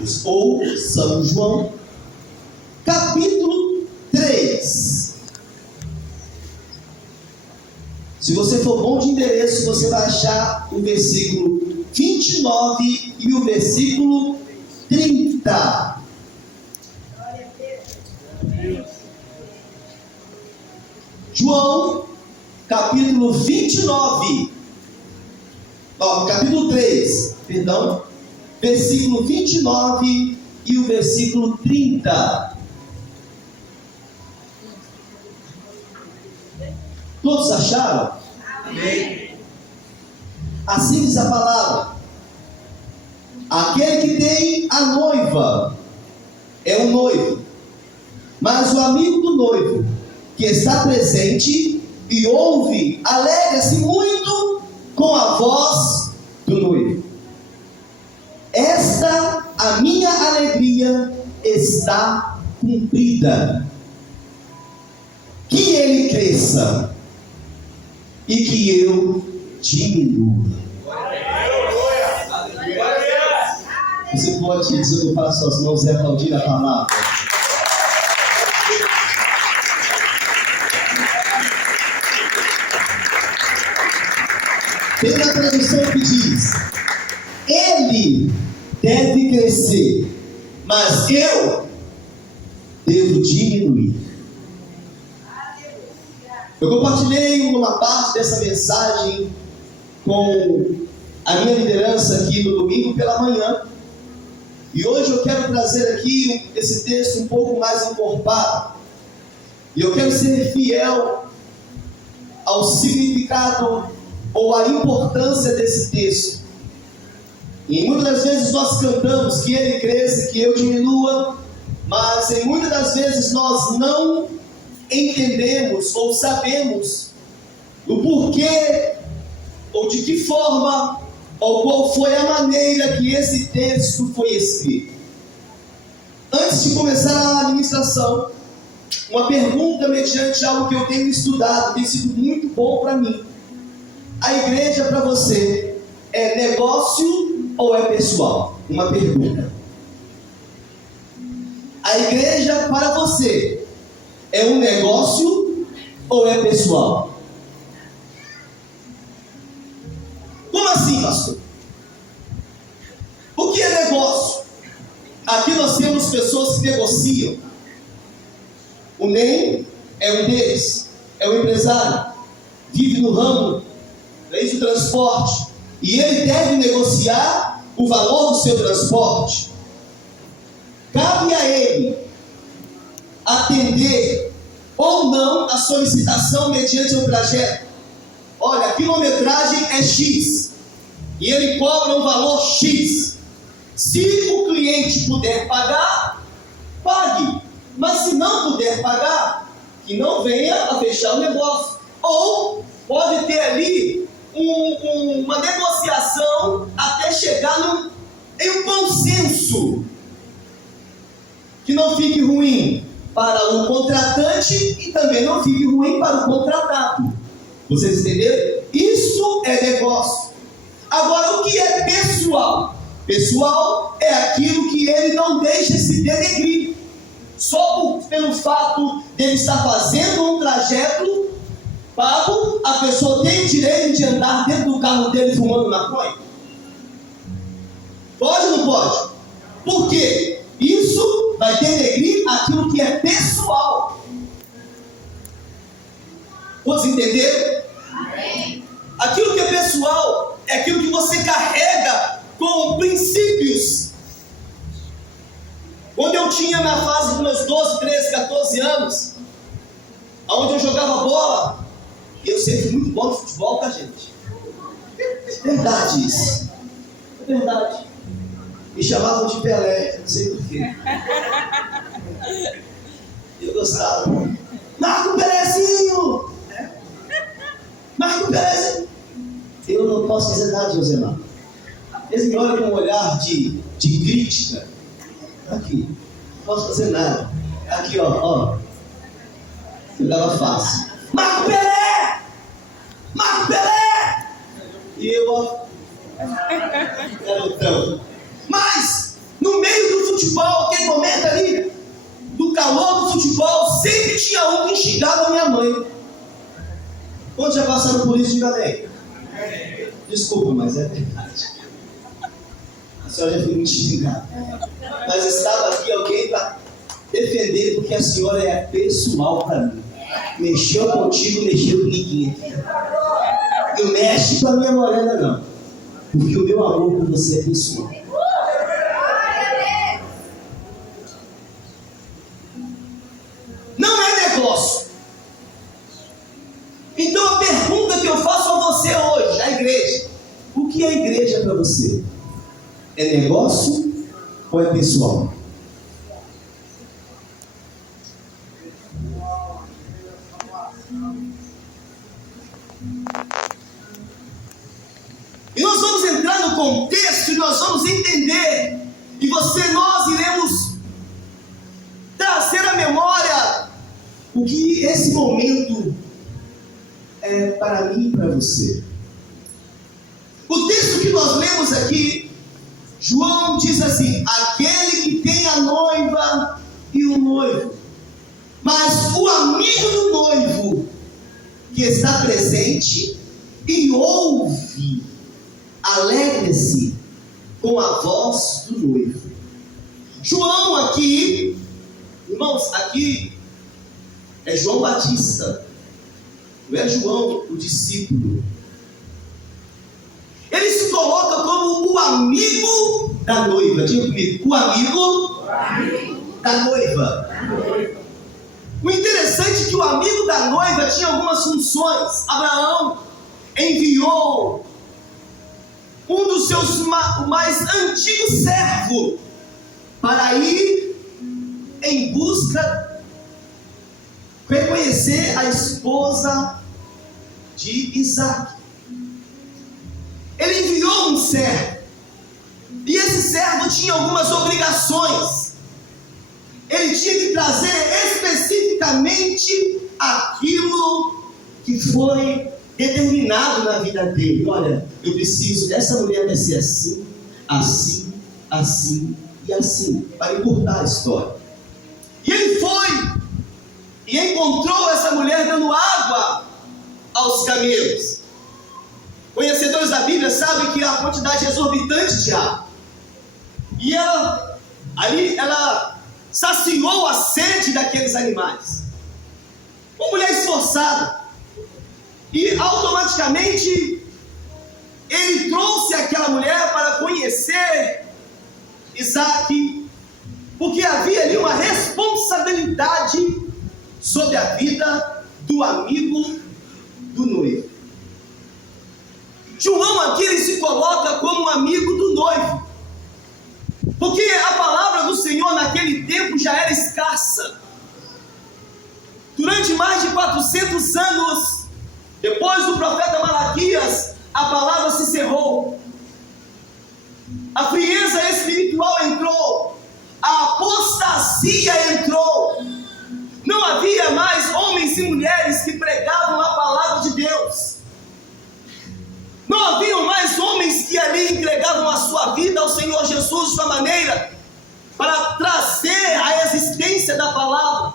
Marcos ou São João, capítulo 3. Se você for bom de endereço, você vai achar o versículo 29 e o versículo 30. João, capítulo 29. Capítulo 3, perdão. Versículo 29 e o versículo 30. Todos acharam? Amém. Assim diz a palavra: aquele que tem a noiva é o noivo, mas o amigo do noivo, que está presente e ouve, alegra-se muito com a voz do noivo. Esta, a minha alegria, está cumprida. Que ele cresça e que eu diminua. Você pode desocupar suas mãos e aplaudir a palavra. Tem uma tradução que diz: ele deve crescer, mas eu devo diminuir. Eu compartilhei uma parte dessa mensagem com a minha liderança aqui no domingo pela manhã. E hoje eu quero trazer aqui esse texto um pouco mais encorpado. E eu quero ser fiel ao significado ou à importância desse texto. E muitas das vezes nós cantamos que ele cresça e que eu diminua, mas em muitas das vezes nós não entendemos ou sabemos o porquê ou de que forma ou qual foi a maneira que esse texto foi escrito. Antes de começar a administração, uma pergunta mediante algo que eu tenho estudado, tem sido muito bom para mim. A igreja para você é negócio ou é pessoal? Uma pergunta. A igreja para você é um negócio ou é pessoal? Como assim, pastor? O que é negócio? Aqui nós temos pessoas que negociam. O Ney é um deles, é um empresário, vive no ramo do transporte, e ele deve negociar o valor do seu transporte. Cabe a ele atender ou não a solicitação mediante o trajeto. Olha, a quilometragem é X e ele cobra um valor X. Se o cliente puder pagar, pague. Mas se não puder pagar, que não venha a fechar o negócio. Ou pode ter ali uma negociação até chegar em um consenso que não fique ruim para o contratante e também não fique ruim para o contratado. Vocês entenderam? Isso é negócio. Agora, o que é pessoal? Pessoal é aquilo que ele não deixa se denegrir. Só pelo fato de ele estar fazendo um trajeto pago, a pessoa tem direito de andar dentro do carro dele fumando maconha? Pode ou não pode? Por quê? Isso vai denegrir aquilo que é pessoal. Todos entenderam? Amém. Aquilo que é pessoal é aquilo que você carrega com princípios. Quando eu tinha na fase dos meus 12, 13, 14 anos, onde eu jogava bola, eu sempre fui muito bom no futebol, tá, gente? É verdade isso. É verdade. Me chamavam de Pelé, não sei porquê. Eu gostava. Marco Perezinho! Marco Perezinho! Eu não posso dizer nada, Josemar. Eles me olham com um olhar de crítica. Aqui, não posso fazer nada. Aqui, ó. Eu dava fácil. Marco Pelé! Marco Pelé! E eu, garotão. Mas, no meio futebol, aquele momento ali, do calor do futebol, sempre tinha um que xingava a minha mãe. Quantos já passaram por isso? Diga bem. Desculpa, mas é verdade. A senhora já foi muito xingada. Mas estava aqui alguém para defender, porque a senhora é pessoal para mim. Mexeu contigo, mexeu com ninguém. Não mexe com a minha morena, não. Porque o meu amor por você é pessoal. Não é negócio. Então a pergunta que eu faço a você hoje, na igreja: o que é igreja para você? É negócio ou é pessoal? E nós vamos entrar no contexto e nós vamos entender. E nós iremos trazer à memória o que esse momento é para mim e para você. O texto que nós lemos aqui, João diz assim: aquele que tem a noiva e o noivo. Mas o amigo do noivo que está presente e ouve, alegre-se com a voz do noivo. João aqui, irmãos, aqui é João Batista, não é João o discípulo. Ele se coloca como o amigo da noiva. Diga comigo: o amigo da noiva. O interessante é que o amigo da noiva tinha algumas funções. Abraão enviou um dos seus mais antigos servos para ir em busca, reconhecer a esposa de Isaac. Ele enviou um servo, e esse servo tinha algumas obrigações. Ele tinha que trazer especificamente aquilo que foi determinado na vida dele. Olha, eu preciso, essa mulher vai ser assim, assim, assim e assim, para encurtar a história. E ele foi e encontrou essa mulher dando água aos camelos. Conhecedores da Bíblia sabem que há uma quantidade exorbitante de água. E ela saciou a sede daqueles animais. Uma mulher esforçada. E automaticamente ele trouxe aquela mulher para conhecer Isaac, porque havia ali uma responsabilidade sobre a vida do amigo do noivo. João aqui ele se coloca como um amigo do noivo, porque a palavra do Senhor naquele tempo já era escassa. Durante mais de 400 anos, depois do profeta Malaquias, a palavra se cerrou. A frieza espiritual entrou. A apostasia entrou. Não havia mais homens e mulheres que pregavam a palavra de Deus. Não haviam mais homens que ali entregavam a sua vida ao Senhor Jesus de uma maneira para trazer a existência da palavra.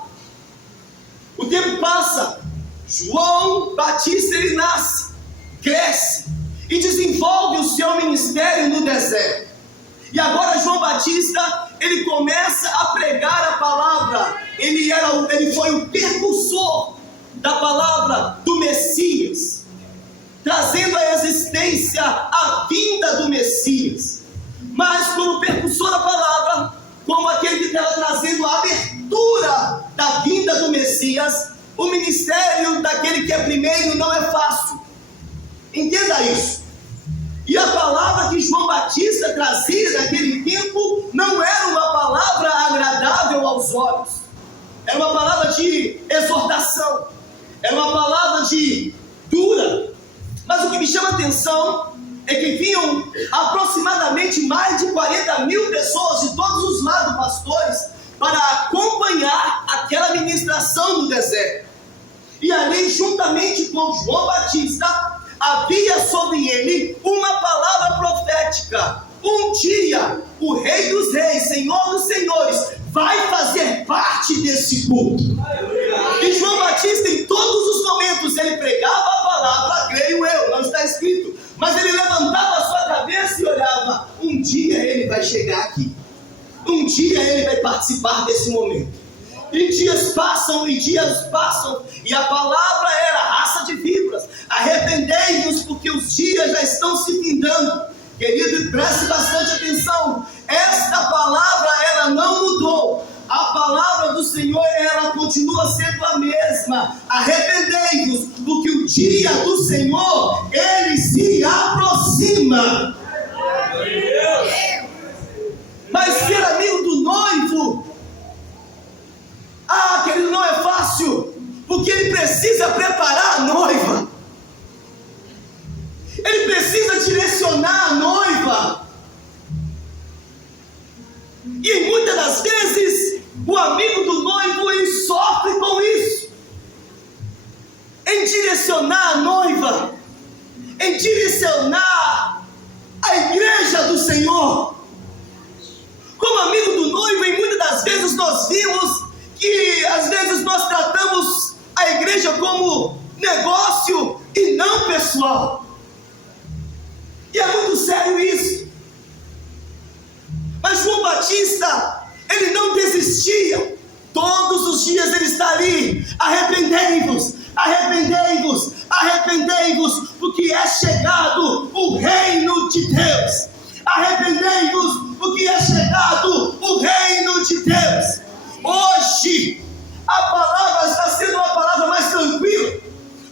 O tempo passa. João Batista ele nasce, cresce e desenvolve o seu ministério no deserto. E agora João Batista ele começa a pregar a palavra. Ele foi o precursor da palavra do Messias, trazendo à existência a vinda do Messias. Mas como precursor da palavra, como aquele que estava trazendo a abertura da vinda do Messias, o ministério daquele que é primeiro não é fácil. Entenda isso. E a palavra que João Batista trazia naquele tempo não era uma palavra agradável aos olhos. Era uma palavra de exortação. Era uma palavra de dura. Mas o que me chama a atenção é que vinham aproximadamente mais de 40 mil pessoas de todos os lados, pastores, para acompanhar aquela ministração no deserto. E ali, juntamente com João Batista, havia sobre ele uma palavra profética. Um dia o Rei dos Reis, Senhor dos Senhores, vai fazer parte desse culto. E João Batista, em todos os momentos, ele pregava a palavra, creio eu, não está escrito, mas ele levantava a sua cabeça e olhava: um dia ele vai chegar aqui, um dia ele vai participar desse momento. E dias passam, e a palavra era raça de víboras: arrependei-vos, porque os dias já estão se findando. Querido, preste bastante atenção, esta palavra, ela não mudou. A palavra do Senhor, ela continua sendo a mesma: arrependei-vos, porque o dia do Senhor, ele se aproxima. Mas ser amigo do noivo, querido, não é fácil, porque ele precisa preparar a noiva, ele precisa direcionar a noiva, e muitas das vezes o amigo do noivo, ele sofre com isso, em direcionar a noiva, em direcionar a igreja do Senhor. Como amigo do noivo, e muitas das vezes nós vimos que às vezes nós tratamos a igreja como negócio e não pessoal, e é muito sério isso. Mas João Batista, ele não desistia, todos os dias ele está ali: arrependei-vos, arrependei-vos, arrependei-vos, porque é chegado o reino de Deus. Arrependei-vos, porque é chegado o reino de Deus. Hoje, a palavra está sendo uma palavra mais tranquila,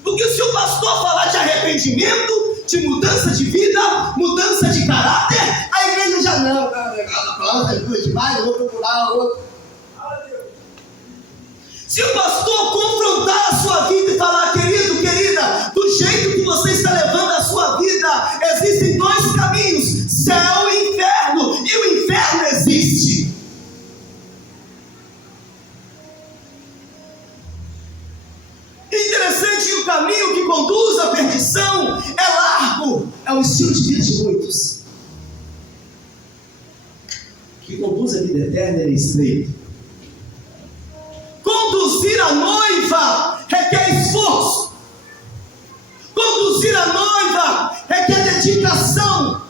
porque se o pastor falar de arrependimento, de mudança de vida, mudança de caráter, a igreja já não, a palavra é demais, eu vou procurar outro. Se o pastor confrontar a sua vida e falar: querido, querida, do jeito que você está levando a sua vida, existem dois caminhos, céu e inferno, e o inferno existe. Interessante que o caminho que conduz à perdição é largo, é o estilo de vida de muitos. Que conduz à vida eterna é estreito. Conduzir a noiva requer esforço. Conduzir a noiva requer dedicação.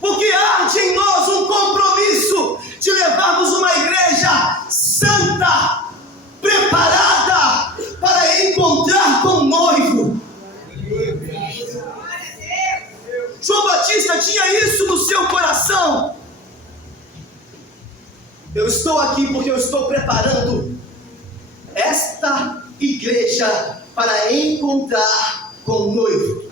Porque arde em nós um compromisso de levarmos uma igreja santa, preparada para encontrar com o noivo. João Batista tinha isso no seu coração. Eu estou aqui porque eu estou preparando esta igreja para encontrar com o noivo.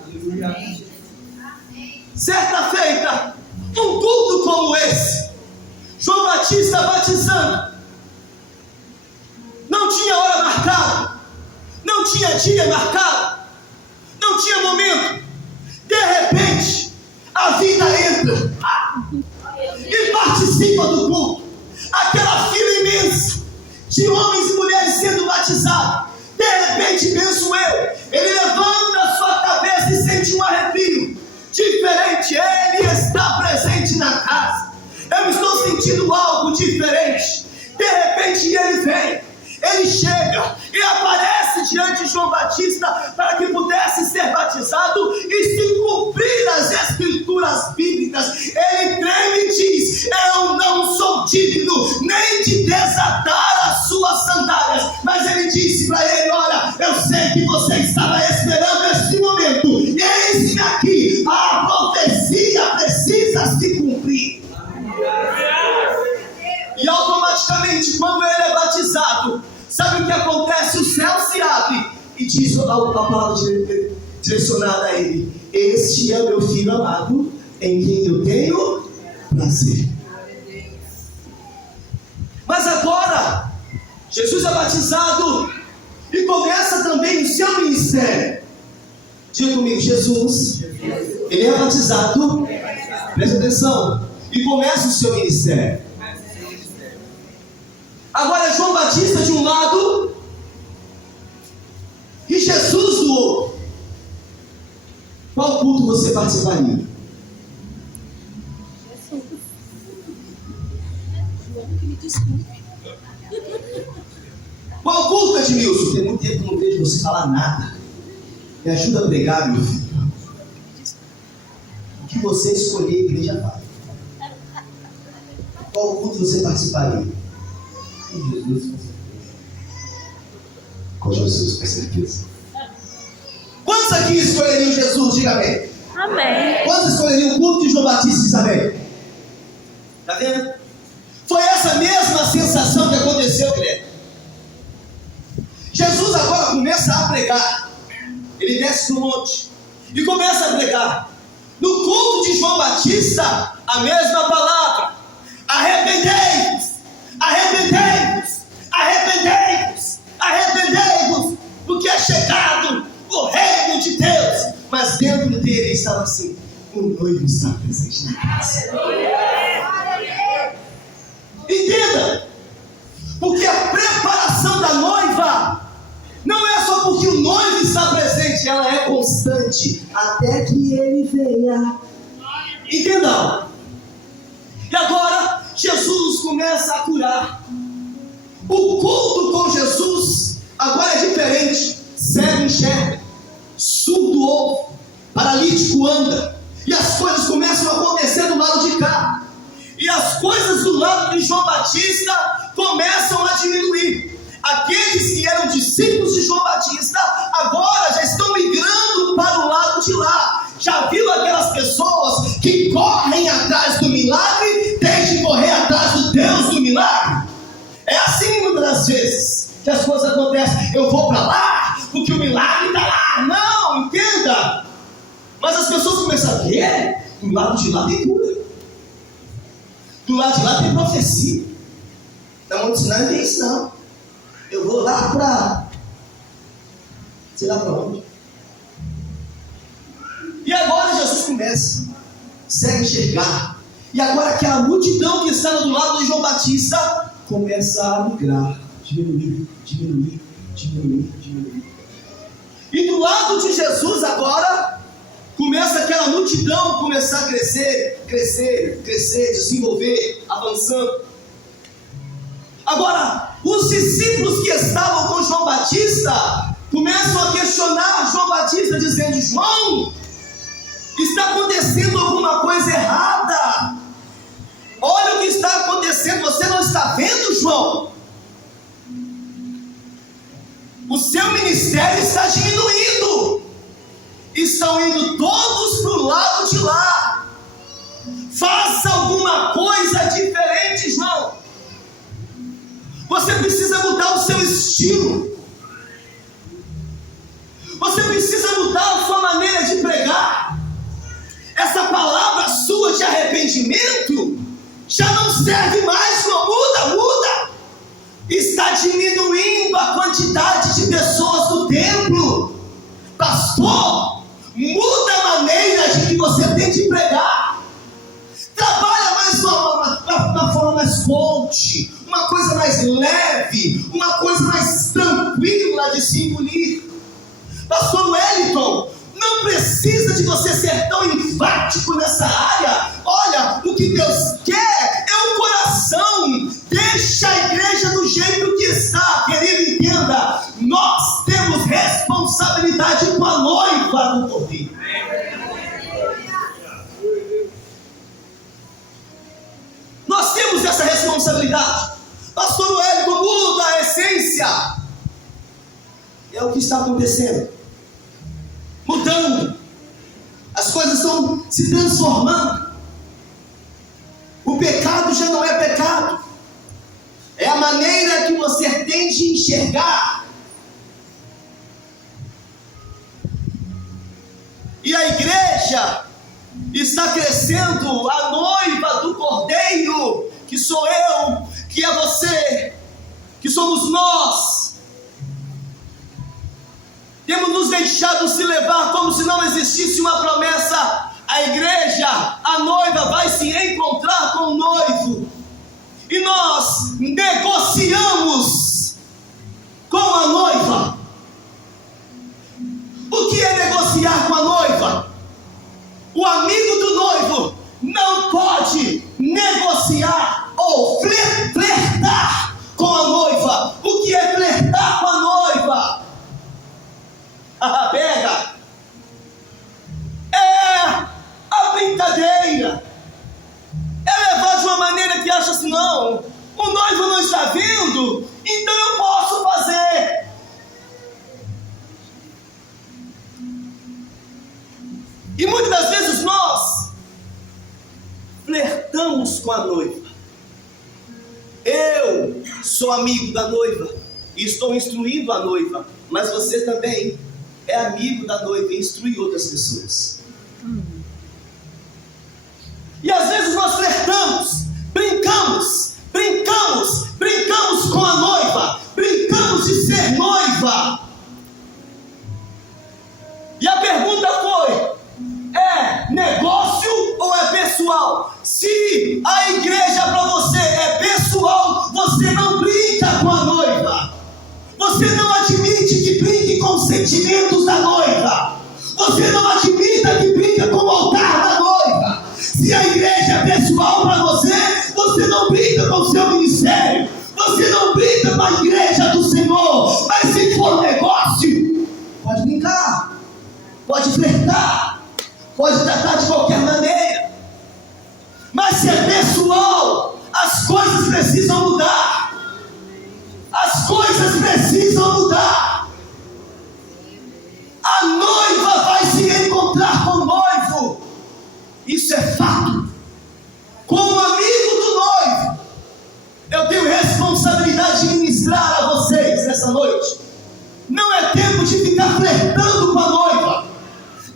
Certa feita, um culto como esse, João Batista batizando, não tinha hora marcada, não tinha dia marcado, não tinha momento. De repente, a vida entra e participa do culto. Aquela fila imensa de homens e mulheres sendo batizados. De repente, penso eu, ele levanta a sua cabeça e sente um arrepio diferente. Ele está presente na casa. Eu estou sentindo algo diferente. De repente ele vem, ele chega e aparece diante de João Batista para que pudesse ser batizado e se cumprir as escrituras bíblicas. Ele treme e diz: eu não sou digno nem de desatar as suas sandálias. Mas ele disse para ele: olha, eu sei que você estava esperando este momento, e eis-me aqui, a profecia precisa se cumprir. E automaticamente, quando ele é batizado, sabe o que acontece? O céu se abre e diz a palavra direcionada a ele: este é o meu filho amado, em quem eu tenho prazer. Mas agora, Jesus é batizado e começa também o seu ministério. Diga comigo: Jesus, ele é batizado, presta atenção, e começa o seu ministério. Agora João Batista de um lado e Jesus do outro. Qual culto você participaria? Desculpe. Qual culto, Edmilson? Tem muito tempo que eu não vejo você falar nada. Me ajuda a pregar, meu filho. O que você escolher, a igreja faz. Qual culto você participaria? Com Jesus, com certeza. Quantos aqui escolheriam Jesus? Diga amém. Amém. Quantos escolheriam o culto de João Batista? Diz amém. Está vendo? Foi essa mesma sensação que aconteceu, Guilherme. Jesus agora começa a pregar. Ele desce do monte e começa a pregar. No culto de João Batista, a mesma palavra: arrependei-vos, arrependei-vos, arrependei-vos, arrependei-vos, porque é chegado o reino de Deus. Mas dentro dele estava assim: o noivo está presente na casa. Entenda, porque a preparação da noiva não é só porque o noivo está presente, ela é constante até que ele venha. Entendam? E agora Jesus começa a curar. O culto com Jesus agora é diferente. Cego enxerga, surdo ouve, paralítico anda, e as coisas começam a acontecer do lado de cá. E as coisas do lado de João Batista começam a diminuir. Aqueles que eram discípulos de João Batista agora já estão migrando para o lado de lá. Já viu aquelas pessoas que correm atrás do milagre, deixam de correr atrás do Deus do milagre? É assim muitas das vezes que as coisas acontecem. Eu vou para lá porque o milagre está lá. Não, entenda. Mas as pessoas começam a ver: do lado de lá tem cura, do lado de lá tem profecia. Não, muito sinal não tem isso não. Eu vou lá para... sei lá para onde. E agora Jesus começa, segue enxergar. E agora aquela multidão que estava do lado de João Batista começa a migrar, diminuir, diminuir, diminuir, diminuir. E do lado de Jesus agora começa aquela multidão começar a crescer, crescer, crescer, desenvolver, avançando. Agora, os discípulos que estavam com João Batista começam a questionar João Batista, dizendo: João, está acontecendo alguma coisa errada. Olha o que está acontecendo, você não está vendo, João? O seu ministério está diminuindo. Estão indo todos para o lado de lá. Faça alguma coisa diferente, João. Você precisa mudar o seu estilo. Você precisa mudar a sua maneira de pregar. Essa palavra sua de arrependimento já não serve mais, João. Muda, muda. Está diminuindo a quantidade de pessoas do templo. Pastor, muda a maneira de que você tem de pregar. Trabalha mais uma forma mais coach, uma coisa mais leve, uma coisa mais tranquila de se engolir. Pastor Wellington, não precisa de você ser tão enfático nessa área. Olha, o que Deus quer é o coração. Deixa a igreja do jeito que está. Querido, entenda, nós temos responsabilidade com a noiva do Cordeiro. Nós temos essa responsabilidade. Pastor Wellington, muda a essência. É o que está acontecendo. Mudando. As coisas estão se transformando. O pecado já não é pecado. É a maneira que você tem de enxergar. E a igreja está crescendo, a noiva do Cordeiro, que sou eu, que é você, que somos nós. Temos nos deixado se levar como se não existisse uma promessa. A igreja, a noiva, vai se encontrar com o noivo. E nós negociamos com a noiva. O que é negociar com a noiva? O amigo do noivo não pode negociar ou flertar Eu sou amigo da noiva e estou instruindo a noiva, mas você também é amigo da noiva e instrui outras pessoas. E às vezes nós flertamos, brincamos com a noiva, brincamos de ser noiva. E a pergunta foi: é negócio ou é pessoal? Se a igreja para você é pessoal, você não brinca com a noiva. Você não admite que brinque com os sentimentos da noiva. Você não admita que brinca com o altar da noiva. Se a igreja é pessoal para você, você não brinca com o seu ministério. Você não brinca com a igreja do Senhor. Mas se for negócio, pode brincar, pode flertar, pode tratar de qualquer maneira. Mas se é pessoal, as coisas precisam mudar. As coisas precisam mudar. A noiva vai se encontrar com o noivo. Isso é fato. Como amigo do noivo, eu tenho responsabilidade de ministrar a vocês nessa noite. Não é tempo de ficar flertando com a noiva.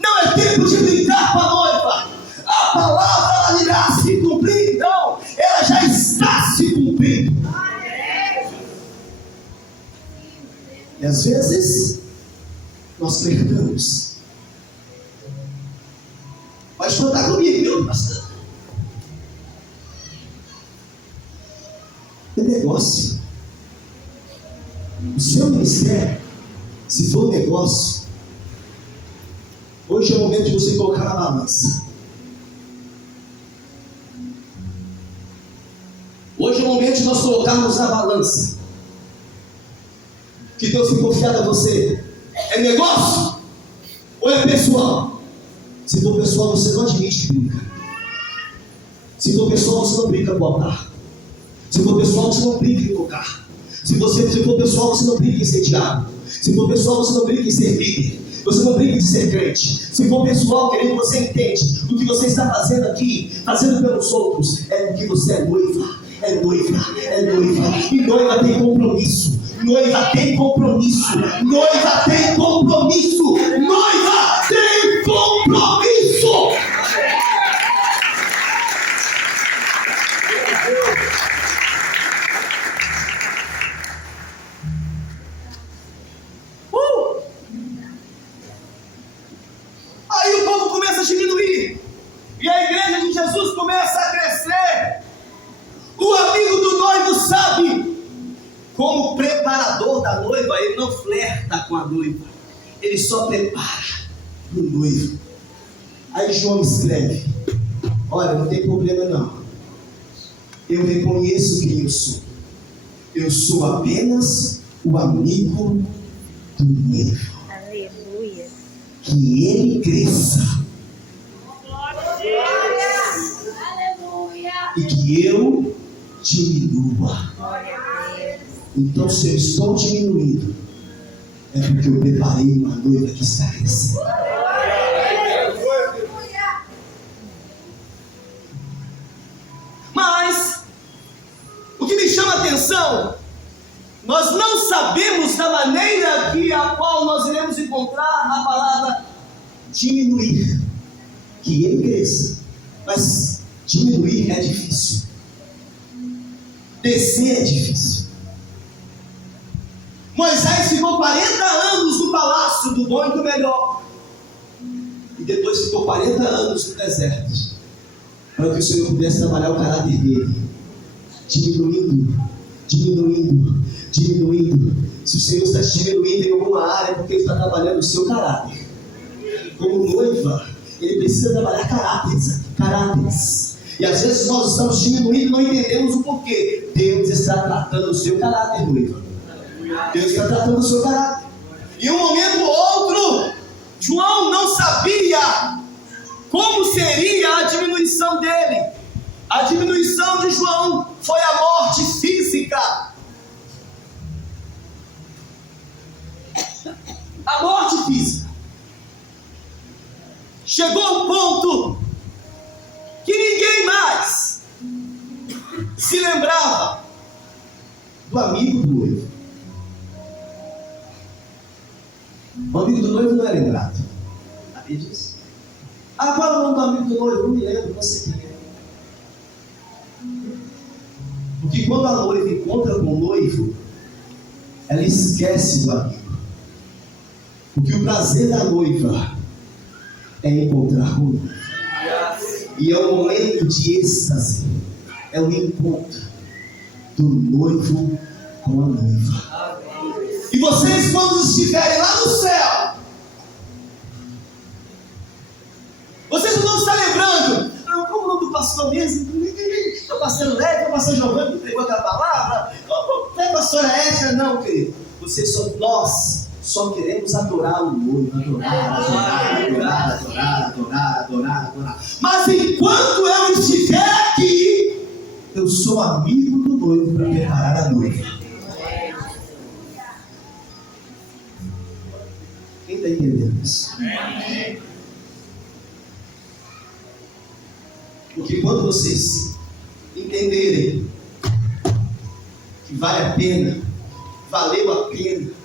Não é tempo de brincar com a noiva. A palavra ela irá se cumprir, então ela já está se cumprindo. E às vezes nós flertamos. Pode contar comigo, viu, pastor? É negócio. O seu ministério, se for negócio, hoje é o momento de você colocar na balança. Hoje é o momento de nós colocarmos na balança. Que Deus tem confiado a você. É negócio ou é pessoal? Se for pessoal, você não admite que brinca. Se for pessoal, você não brinca com o altar. Se for pessoal, você não brinca em tocar. Se for pessoal, você não brinca em ser diabo. Se for pessoal, você não brinca em ser líder. Você não brinca de ser crente. Se for pessoal, querido, você entende o que você está fazendo aqui, fazendo pelos outros, é porque você é noiva. É noiva, é noiva. E noiva tem compromisso. Noiva tem compromisso. Noiva tem compromisso. Noiva tem compromisso. Aí o povo começa a diminuir. E a igreja de Jesus começa a crescer. O amigo do noivo sabe. Como preparador da noiva, ele não flerta com a noiva. Ele só prepara o noivo. Aí João escreve: olha, não tem problema não. Eu reconheço quem eu sou. Eu sou apenas o amigo do noivo. Aleluia. Que ele cresça. E que eu diminua. Então, se eu estou diminuindo, é porque eu preparei uma noiva que está crescendo. Mas o que me chama a atenção, nós não sabemos da maneira a qual nós iremos encontrar a palavra diminuir. Que ele cresça. Mas diminuir é difícil. Descer é difícil. Moisés ficou 40 anos no palácio do bom e do melhor. E depois ficou 40 anos no deserto. Para que o Senhor pudesse trabalhar o caráter dele. Diminuindo. Se o Senhor está te diminuindo em alguma área, é porque Ele está trabalhando o seu caráter. Como noiva, Ele precisa trabalhar caráteres. E às vezes nós estamos diminuindo e não entendemos o porquê. Deus está tratando o seu caráter, noiva. Deus está tratando o seu caráter. Em um momento ou outro, João não sabia como seria a diminuição dele. A diminuição de João foi a morte física. A morte física. Chegou ao ponto que ninguém mais se lembrava do amigo do noivo. O amigo do noivo não era ingrato. Sabia disso? Qual é o nome do amigo do noivo? Não me lembro, não sei quem é. Porque quando a noiva encontra com o noivo, ela esquece do amigo. Porque o prazer da noiva é encontrar com o noivo. E é um momento de êxtase. É o encontro do noivo com a noiva. E vocês, quando estiverem lá no céu, vocês não vão estar lembrando, como o nome do pastor mesmo? O pastor Leve, o pastor Giovanni que pregou aquela palavra, não é a pastora Éstia, não, querido. Nós só queremos adorar o noivo, adorar. Mas enquanto eu estiver aqui, eu sou amigo do noivo para preparar a noiva. Quem está entendendo isso? Porque quando vocês entenderem que vale a pena, valeu a pena,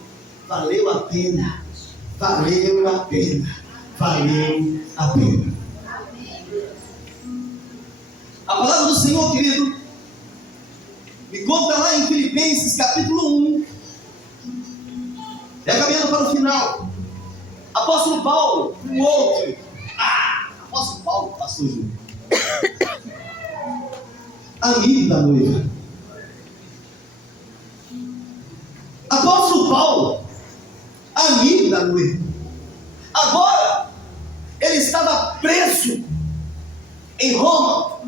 a palavra do Senhor, querido, me conta lá em Filipenses capítulo 1, caminhando para o final. Apóstolo Paulo, um outro. Apóstolo Paulo, pastor Júnior, amigo da noiva. Apóstolo Paulo, amigo da noiva. Agora, ele estava preso em Roma.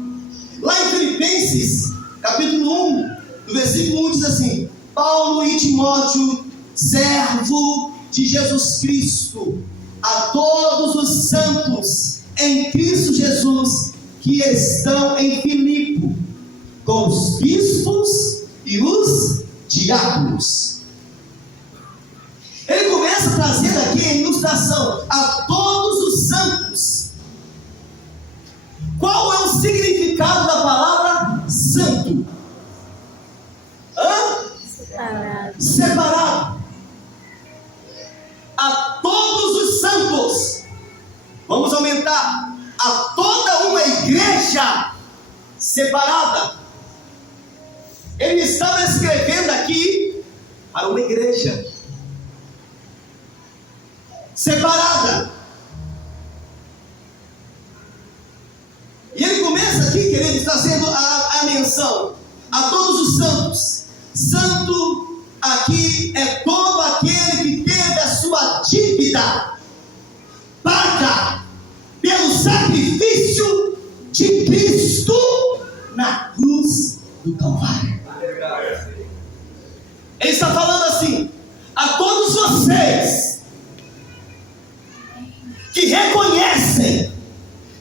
Lá em Filipenses, capítulo 1, do versículo 1 diz assim: Paulo e Timóteo, servo de Jesus Cristo, a todos os santos em Cristo Jesus que estão em Filipe, com os bispos e os diáconos. Ele começa a trazer aqui a ilustração a todos os santos. Qual é o significado da palavra santo? Separado. A todos os santos. Vamos aumentar. A toda uma igreja separada. Ele estava escrevendo aqui para uma igreja separada. E ele começa aqui, querido, trazendo a menção a todos os santos. Santo aqui é todo aquele que teve a sua dívida paga pelo sacrifício de Cristo na cruz do Calvário. Ele está falando assim: a todos vocês que reconhecem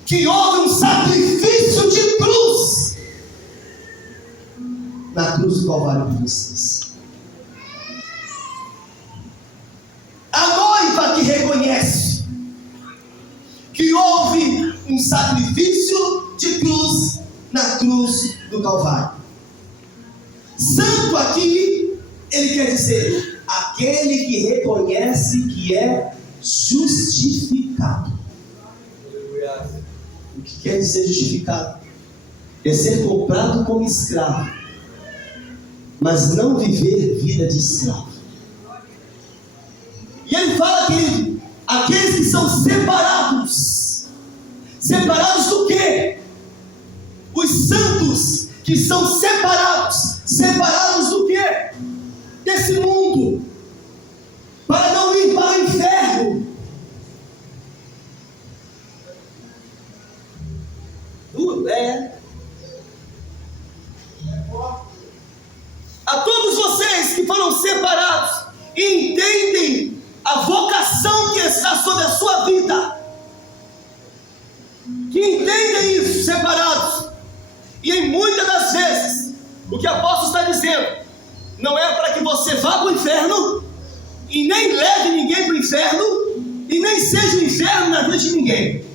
que houve um sacrifício de cruz na cruz do Calvário de vocês. A noiva que reconhece que houve um sacrifício de cruz na cruz do Calvário. Santo aqui, ele quer dizer aquele que reconhece que é justificado. O que quer dizer justificado? É ser comprado como escravo, mas não viver vida de escravo. E ele fala, querido, aqueles que são separados. Separados do quê? Os santos que são separados. Separados do quê? Desse mundo, para não ir para o inferno. A todos vocês que foram separados e entendem a vocação que está sobre a sua vida, que entendem isso, separados, e em muitas das vezes o que o apóstolo está dizendo não é para que você vá para o inferno, e nem leve ninguém para o inferno, e nem seja o inferno na vida de ninguém.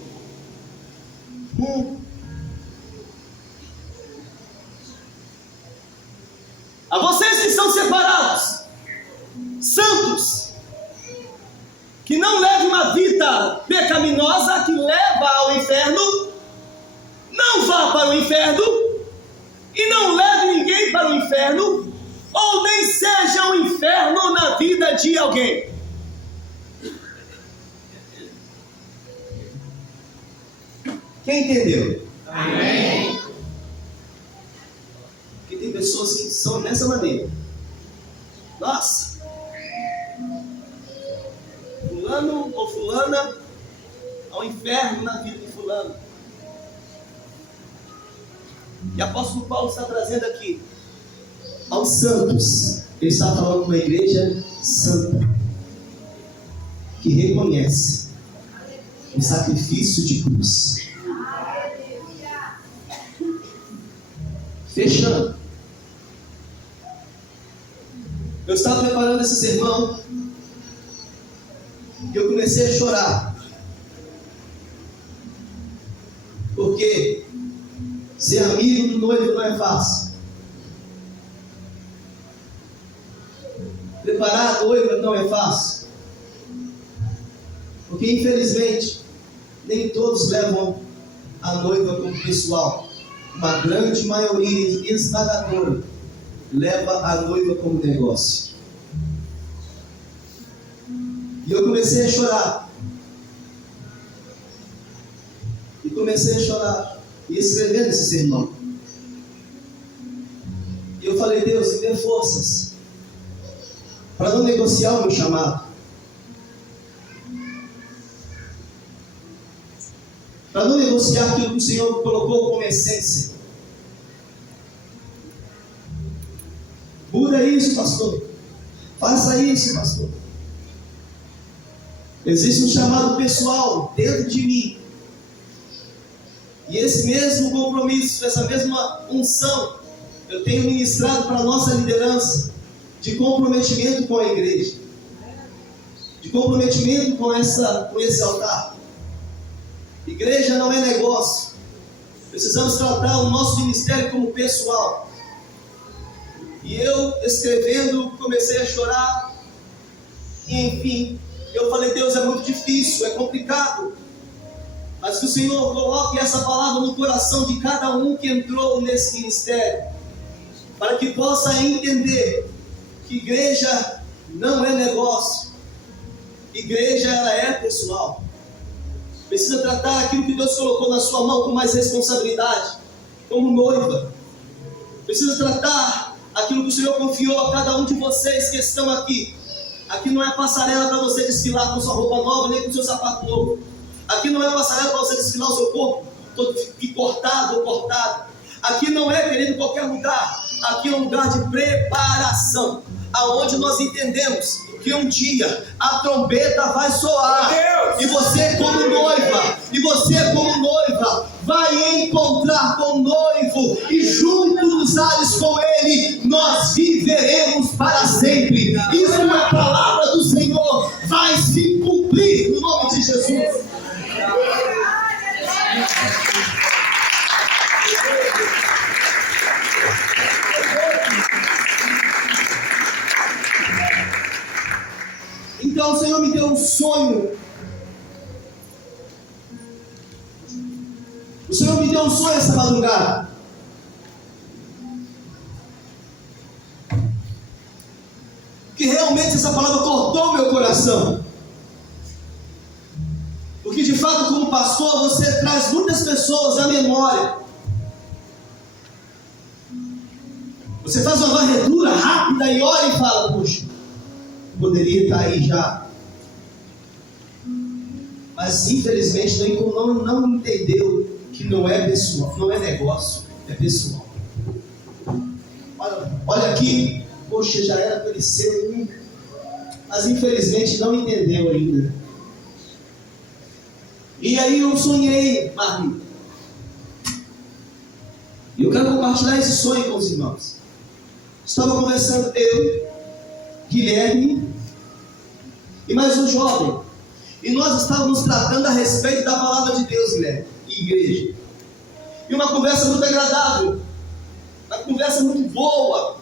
A vocês que são separados, santos, que não levem uma vida pecaminosa que leva ao inferno, não vá para o inferno e não leve ninguém para o inferno, ou nem seja um inferno na vida de alguém. Quem entendeu? Amém. Porque tem pessoas que são dessa maneira. Nossa, fulano ou fulana ao inferno na vida de fulano. E o apóstolo Paulo está trazendo aqui aos santos. Ele está falando com uma igreja santa, que reconhece o sacrifício de cruz. Fechando, eu estava preparando esse sermão e eu comecei a chorar, porque ser amigo do noivo não é fácil, preparar a noiva não é fácil, porque infelizmente nem todos levam a noiva como pessoal. Uma grande maioria esmagadora leva a noiva como negócio. E eu comecei a chorar. E comecei a chorar. E escrevendo esse sermão. E eu falei: Deus, me dê forças para não negociar o meu chamado, para não negociar aquilo que o Senhor colocou como essência. Muda isso, pastor. Faça isso, pastor. Existe um chamado pessoal dentro de mim. E esse mesmo compromisso, essa mesma unção, eu tenho ministrado para a nossa liderança, de comprometimento com a igreja, de comprometimento com esse altar. Igreja não é negócio. Precisamos tratar o nosso ministério como pessoal. E eu, escrevendo, comecei a chorar. E enfim, eu falei: Deus, é muito difícil, é complicado, mas que o Senhor coloque essa palavra no coração de cada um que entrou nesse ministério, para que possa entender que igreja não é negócio. Igreja, ela é pessoal. Precisa tratar aquilo que Deus colocou na sua mão com mais responsabilidade, como noiva. Precisa tratar aquilo que o Senhor confiou a cada um de vocês que estão aqui. Aqui não é passarela para você desfilar com sua roupa nova, nem com seu sapato novo. Aqui não é passarela para você desfilar o seu corpo todo cortado ou cortado. Aqui não é, querido, qualquer lugar. Aqui é um lugar de preparação, aonde nós entendemos que um dia a trombeta vai soar, e você como noiva vai encontrar com o noivo, e juntos nos ares com ele nós viveremos para sempre. Isso é a palavra do Senhor, vai se cumprir no nome de Jesus. Então o Senhor me deu um sonho. O Senhor me deu um sonho essa madrugada. Que realmente essa palavra cortou meu coração. Porque de fato, como pastor, você traz muitas pessoas à memória. Você faz uma varredura rápida e olha e fala: puxa, poderia estar aí já. Mas infelizmente não entendeu que não é pessoal, não é negócio, é pessoal. Olha aqui, poxa, já era para ele ser, mas infelizmente não entendeu ainda. E aí eu sonhei, Maria. E eu quero compartilhar esse sonho com os irmãos. Estava conversando eu, Guilherme e mais um jovem, e nós estávamos tratando a respeito da palavra de Deus, Guilherme, e igreja, e uma conversa muito agradável, uma conversa muito boa,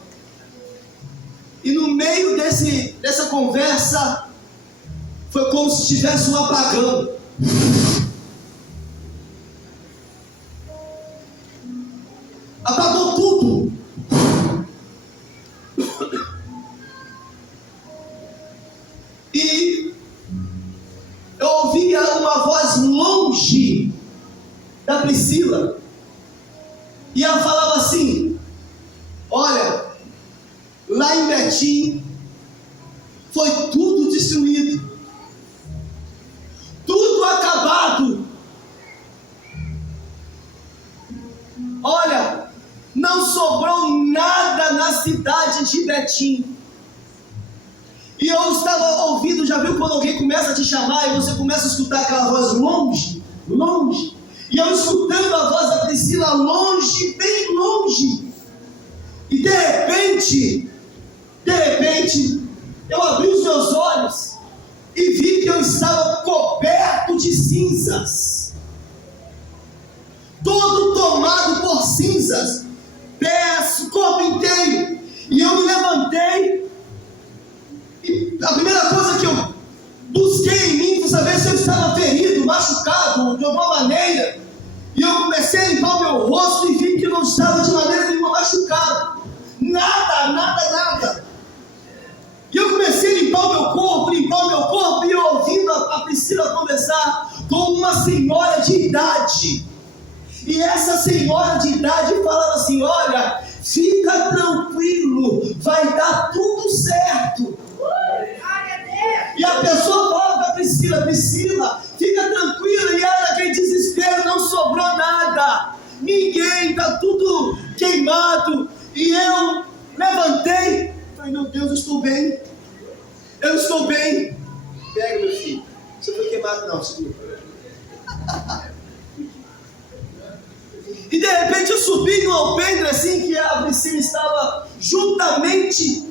no meio dessa conversa, foi como se tivesse um apagão. Apagou tudo. E eu ouvia uma voz longe da Priscila. E ela falava assim: olha, lá em Betim foi tudo destruído, tudo acabado. Olha, não sobrou nada na cidade de Betim. E eu estava ouvindo, já viu quando alguém começa a te chamar e você começa a escutar aquela voz longe, longe? E eu escutando a voz da Priscila longe, bem longe. E de repente, eu abri os meus olhos e vi que eu estava coberto de cinzas. Todo tomado por cinzas. Pés, corpo inteiro. E eu me levantei. E a primeira coisa que eu busquei em mim foi saber se eu estava ferido, machucado de alguma maneira. E eu comecei a limpar o meu rosto e vi que não estava de maneira nenhuma machucado. Nada. E eu comecei a limpar o meu corpo, e eu ouvindo a Priscila conversar com uma senhora de idade. E essa senhora de idade falava assim: olha, fica tranquilo, vai dar tudo certo. E a pessoa falava para Priscila: Priscila, fica tranquila. E ela, naquele desespero, não sobrou nada, ninguém, está tudo queimado. E eu levantei, falei: meu Deus, eu estou bem. Pega, meu filho, você foi queimado não, segura. E de repente eu subi no alpendre assim, que a Priscila estava juntamente,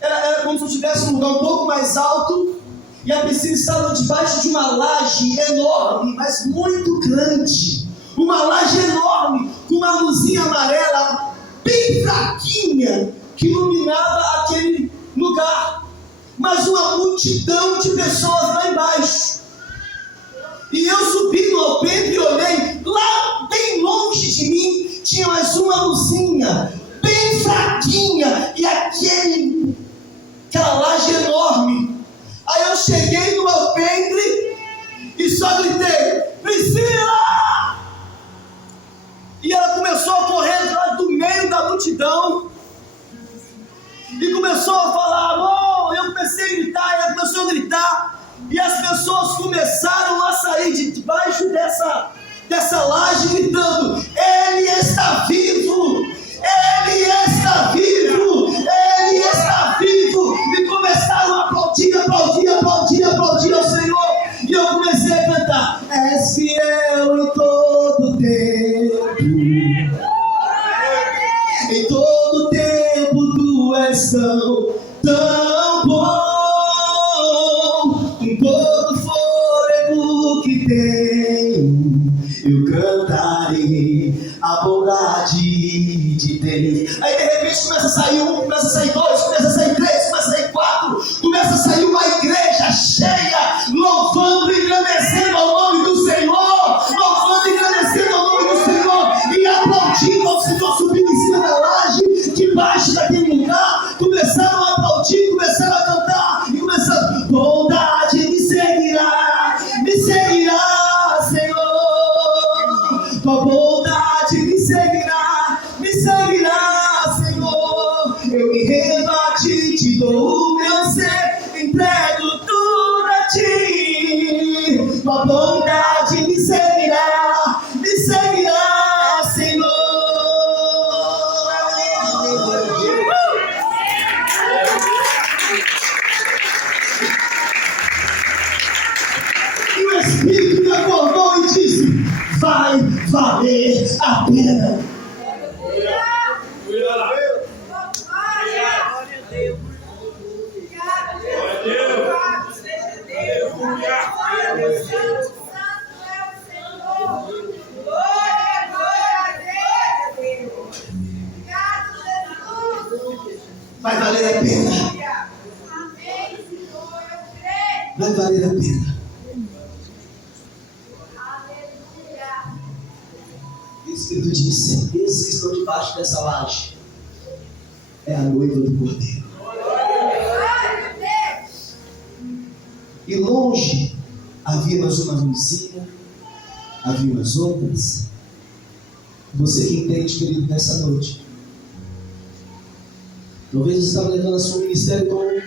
era como se eu estivesse num lugar um pouco mais alto, e a Priscila estava debaixo de uma laje enorme, mas muito grande, uma laje enorme, com uma luzinha amarela, bem fraquinha, que iluminava aquele lugar, mas uma multidão de pessoas lá embaixo. E eu subi no alpendre e olhei, lá bem longe de mim, tinha mais uma luzinha, bem fraquinha, e aquela laje enorme. Aí eu cheguei no alpendre e só gritei: Priscila! E ela começou a correr lá do meio da multidão e começou a falar: amor. Eu comecei a gritar, ela começou a gritar, e as pessoas começaram a sair de debaixo dessa laje gritando: ele está vivo! Ele está vivo! Ele está vivo! E começaram a aplaudir ao Senhor. E eu comecei a cantar: és fiel em todo tempo, em todo tempo tu és tão bom. Com todo fôlego que tenho, eu cantarei a bondade de Deus. Aí de repente começa a sair um, começa a sair dois, começa a sair três, começa a sair quatro, começa a sair uma igreja cheia, louvando e engrandecendo ao nome do Senhor, e aplaudindo ao Senhor, subindo em cima da laje, debaixo daquele lugar, começaram a aplaudir, começaram a cantar, e começaram: bondade me seguirá, Senhor, tua bondade me seguirá, Senhor. Eu me rendo a ti, te dou o meu ser, entrego tudo a ti. Tua bondade me seguirá, Senhor. E o Espírito me acordou e disse: vai valer a pena. vai valer a pena. Vai valer a pena. O Espírito disse: esses que estão debaixo dessa laje é a noiva do Cordeiro. E longe havia mais uma luzinha, havia umas outras. Você que entende, querido, nessa noite, talvez você estava levando a seu ministério como um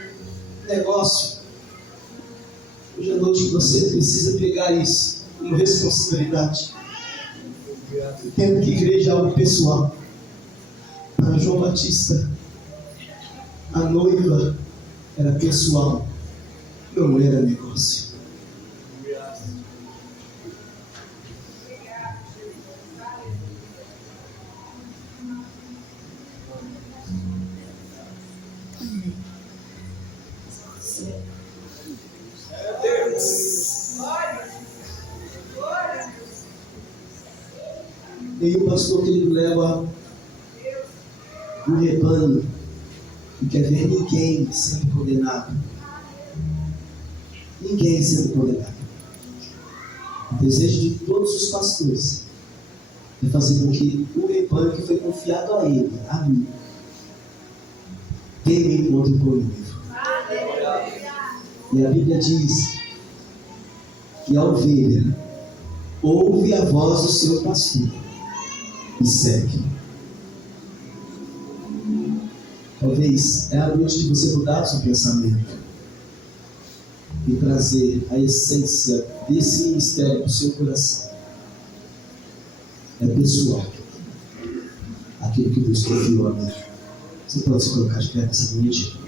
negócio. Hoje é a noite que você precisa pegar isso como responsabilidade. Entendo que igreja é algo pessoal. Para João Batista, a noiva era pessoal, não era negócio. E o pastor querido leva um rebanho e quer ver ninguém sendo condenado. Ninguém sendo condenado. O desejo de todos os pastores é fazer com que o rebanho que foi confiado a ele, a mim, tenha um encontro com o noivo. E a Bíblia diz que a ovelha ouve a voz do seu pastor e segue. Talvez é a noite de você mudar o seu pensamento e trazer a essência desse ministério para o seu coração. É pessoal. Aquilo que Deus confiou a mim. Você pode se colocar de pé nessa noite?